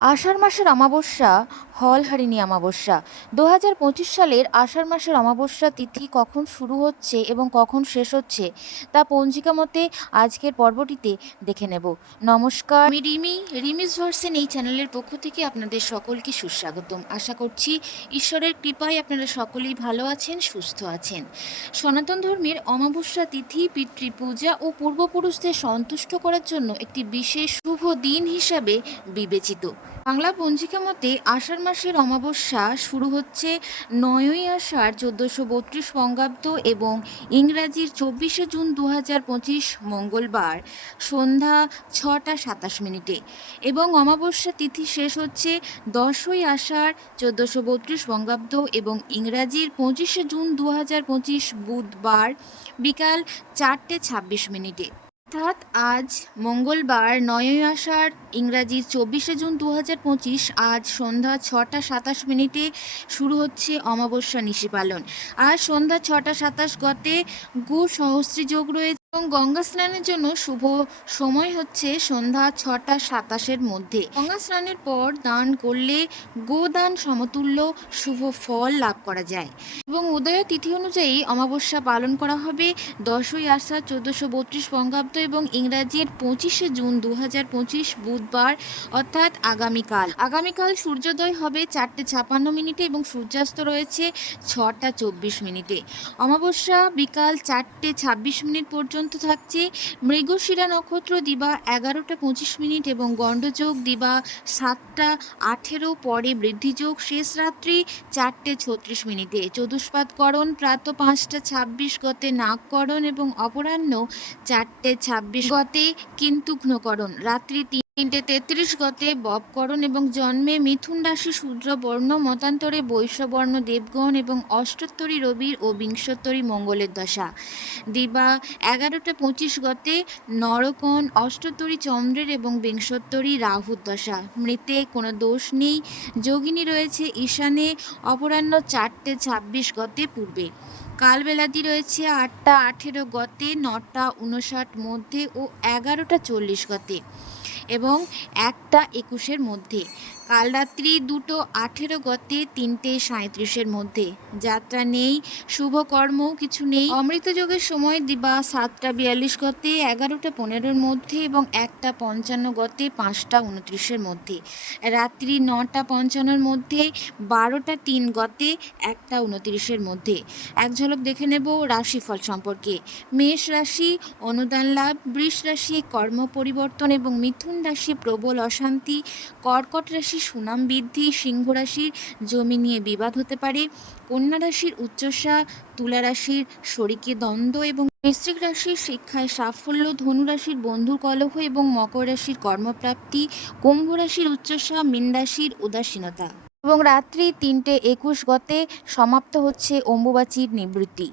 আষাঢ় মাসের অমাবস্যা হলহারিণী অমাবস্যা। দু হাজার পঁচিশ সালের আষাঢ় মাসের অমাবস্যা তিথি কখন শুরু হচ্ছে এবং কখন শেষ হচ্ছে, তা পঞ্জিকা মতে আজকের পর্বটিতে দেখে নেব। নমস্কার। আমি রিমি রিমিস ভার্সেন এই চ্যানেলের পক্ষ থেকে আপনাদের সকলকে সুস্বাগতম। আশা করছি ঈশ্বরের কৃপায় আপনারা সকলেই ভালো আছেন, সুস্থ আছেন। সনাতন ধর্মের অমাবস্যা তিথি পিতৃপূজা ও পূর্বপুরুষদের সন্তুষ্ট করার জন্য একটি বিশেষ শুভ দিন হিসাবে বিবেচিত। বাংলা পঞ্জিকা মতে আষাঢ় মাসের অমাবস্যা শুরু হচ্ছে নয়ই আষাঢ় চোদ্দোশো বত্রিশ বঙ্গাব্দ এবং ইংরাজির চব্বিশে জুন দু হাজার পঁচিশ মঙ্গলবার সন্ধ্যা ছটা সাতাশ মিনিটে। এবং অমাবস্যা তিথি শেষ হচ্ছে দশই আষাঢ় চোদ্দোশো বত্রিশ বঙ্গাব্দ এবং ইংরাজির পঁচিশে জুন দু হাজার পঁচিশ বুধবার বিকাল চারটে ছাব্বিশ মিনিটে। অর্থাৎ আজ মঙ্গলবার, নয়ই আষাঢ়, ইংরাজি চব্বিশে জুন দু হাজার পঁচিশ, আজ সন্ধ্যা ছটা সাতাশ মিনিটে শুরু হচ্ছে অমাবস্যা নিশি পালন আর সন্ধ্যা ছটা সাতাশ গতে গু সহস্রী যোগ রয়েছে এবং গঙ্গা স্নানের জন্য শুভ সময় হচ্ছে সন্ধ্যা ছটা সাতাশের মধ্যে। গঙ্গা স্নানের পর দান করলে গোদান সমতুল্য শুভ ফল লাভ করা যায়। এবং উদয় তিথি অনুযায়ী অমাবস্যা পালন করা হবে দশই আষাঢ় চোদ্দোশো বত্রিশ বঙ্গাব্দ এবং ইংরাজির পঁচিশে জুন দু হাজার পঁচিশ বুধবার অর্থাৎ আগামীকাল। আগামীকাল সূর্যোদয় হবে চারটে ছাপান্ন মিনিটে এবং সূর্যাস্ত রয়েছে ছটা চব্বিশ মিনিটে। অমাবস্যা বিকাল চারটে ছাব্বিশ মিনিট পর্যন্ত থাকছে। মৃগশিরা নক্ষত্র দিবা এগারোটা পঁচিশ মিনিট এবং গণ্ডযোগ দিবা সাতটা আঠেরো, পরে বৃদ্ধিযোগ শেষ রাত্রি চারটে ছত্রিশ মিনিটে। চতুষ্পাতকরণ প্রাত পাঁচটা ছাব্বিশ গতে নাগকরণ এবং অপরাহ্ন চারটে ছাব্বিশ গতে কিন্তুঘ্নকরণ রাত্রি তিনটে তেত্রিশ গতে ববকরণ এবং জন্মে মিথুন রাশি শূদ্র বর্ণ মতান্তরে বৈশ্যবর্ণ দেবগণ এবং অষ্টোত্তরী রবির ও বিংশোত্তরী মঙ্গলের দশা। দিবা এগারোটা পঁচিশ গতে নরকণ, অষ্টোত্তরী চন্দ্রের এবং বিংশোত্তরী রাহুর দশা। মৃতে কোনো দোষ নেই। যোগিনী রয়েছে ঈশানে, অপরাহ্ন চারটে ছাব্বিশ গতে পূর্বে। কালবেলাদি রয়েছে আটটা আঠেরো গতে, নটা উনষাট মধ্যে ও এগারোটা চল্লিশ গতে। এবং একটা একুশের মধ্যে। কাল রাত্রি দুটো আঠেরো গতে তিনটে সাঁত্রিশের মধ্যে। যাত্রা নেই শুভ শুভকর্মও কিছু নেই। অমৃত যোগের সময় দিবা সাতটা বিয়াল্লিশ গতে, এগারোটা পনেরোর মধ্যে এবং একটা পঞ্চান্ন গতে পাঁচটা উনত্রিশের মধ্যে। রাত্রি নটা পঞ্চান্নর মধ্যে, বারোটা তিন গতে, একটা উনত্রিশের মধ্যে। এক ঝলক দেখে নেব রাশিফল সম্পর্কে। মেষ রাশি, অনুদান লাভ, বৃষ রাশি, কর্ম পরিবর্তন এবং মিথুন রাশি, প্রবল অশান্তি, কর্কট রাশি সুনাম বৃদ্ধি, সিংহ রাশির জমি নিয়ে বিবাদ হতে পারে। কন্যা রাশির উচ্চসা, তুলা রাশির শরিকে দ্বন্দ্ব এবং বৃশ্চিক রাশির শিক্ষায় সাফল্য ধনুরাশির বন্ধুর কলহ এবং মকর রাশির কর্মপ্রাপ্তি, কুম্ভ রাশির উচ্চসা, মীন রাশির উদাসীনতা। এবং রাত্রি তিনটে একুশ গতে সমাপ্ত হচ্ছে অম্বুবাচীর নিবৃত্তি।